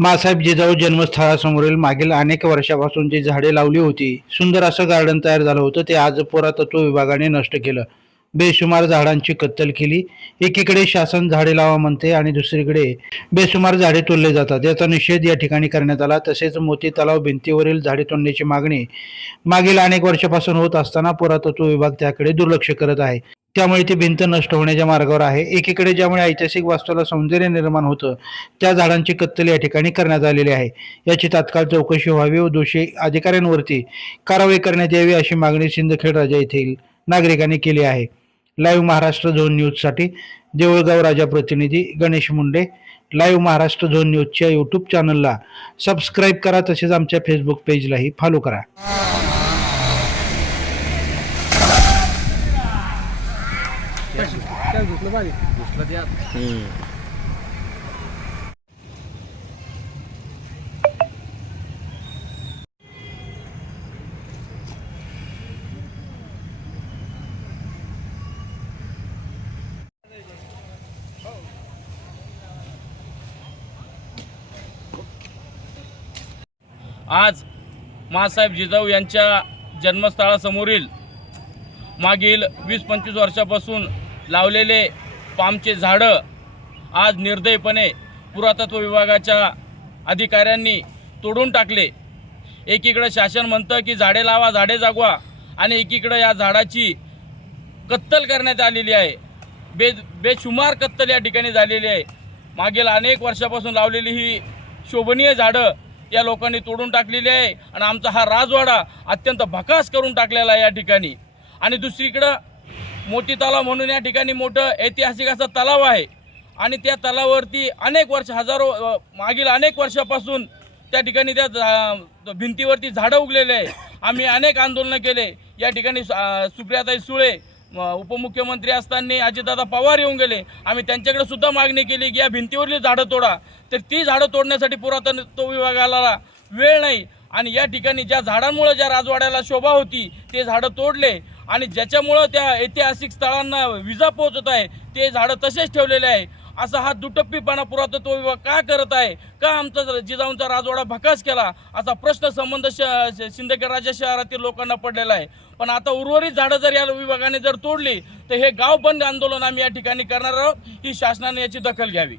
मासाहेब जिजाऊ जन्मस्थळासमोरील मागील अनेक वर्षापासून जी झाडे लावली होती सुंदर असं गार्डन तयार झालं होतं ते आज पुरातत्व विभागाने नष्ट केलं. बेसुमार झाडांची कत्तल केली. एकीकडे शासन झाडे लावा म्हणते आणि दुसरीकडे बेसुमार झाडे तोडले जातात. याचा निषेध या ठिकाणी करण्यात आला. तसेच मोती तलाव भिंतीवरील झाडे तोडण्याची मागणी मागील अनेक वर्षापासून होत असताना पुरातत्व विभाग त्याकडे दुर्लक्ष करत आहे. त्यामुळे ती भिंत नष्ट होण्याच्या मार्गावर आहे. एकीकडे ज्यामुळे ऐतिहासिक वास्तूला सौंदर्य निर्माण होतं त्या झाडांची कत्तल या ठिकाणी करण्यात आलेली आहे. याची तात्काळ चौकशी व्हावी व दोषी अधिकाऱ्यांवरती कारवाई करण्यात यावी अशी मागणी सिंदखेड राजा येथील नागरिकांनी केली आहे. लाईव्ह महाराष्ट्र झोन न्यूजसाठी देऊळगाव राजा प्रतिनिधी गणेश मुंडे. लाईव्ह महाराष्ट्र झोन न्यूजच्या यूट्यूब चॅनलला सबस्क्राईब करा तसेच आमच्या फेसबुक पेजलाही फॉलो करा. आज मासाहेब जिजाऊ यांच्या जन्मस्थळासमोरील मागील वीस पंचवीस वर्षापासून लावलेले पामचे झाडं आज निर्दयपणे पुरातत्व विभागाच्या अधिकाऱ्यांनी तोडून टाकले. एकीकडं शासन म्हणतं की झाडे लावा झाडे जागवा आणि एकीकडं या झाडाची कत्तल करण्यात आलेली आहे. बे बेशुमार कत्तल या ठिकाणी झालेली आहे. मागील अनेक वर्षापासून लावलेली ही शोभनीय झाडं या लोकांनी तोडून टाकलेली आहे आणि आमचा हा राजवाडा अत्यंत भकास करून टाकलेला आहे या ठिकाणी. आणि दुसरीकडं मोठी तलाव म्हणून या ठिकाणी मोठं ऐतिहासिक असं तलाव आहे. आणि त्या तलावावरती अनेक वर्ष हजारो मागील अनेक वर्षापासून त्या ठिकाणी त्या झा- भिंतीवरती झाडं उगलेले आहे. आम्ही अनेक आंदोलनं केले. या ठिकाणी सुप्रियाताई सुळे म, उपमुख्यमंत्री असताना अजितदादा पवार येऊन गेले. आम्ही त्यांच्याकडे सुद्धा मागणी केली की या भिंतीवरली झाडं तोडा. तर ती झाडं तोडण्यासाठी पुरातत्व विभागाला वेळ नाही. आणि या ठिकाणी ज्या झाडांमुळे ज्या राजवाड्याला शोभा होती ते झाडं तोडले. आणि ज्याच्यामुळं त्या ऐतिहासिक स्थळांना विजा पोहोचत आहे ते झाडं तसेच ठेवलेले आहे. असा हा दुटप्पीपणा पुरातत्व विभाग का करत आहे? का आमचा जिजाऊंचा राजवाडा भकास केला? असा प्रश्न संबंध श शिंदखेड राजा शहरातील लोकांना पडलेला आहे. पण आता उर्वरित झाडं जर या विभागाने जर तोडली तर हे गाव बंद आंदोलन आम्ही या ठिकाणी करणार आहोत. ही शासनाने याची दखल घ्यावी.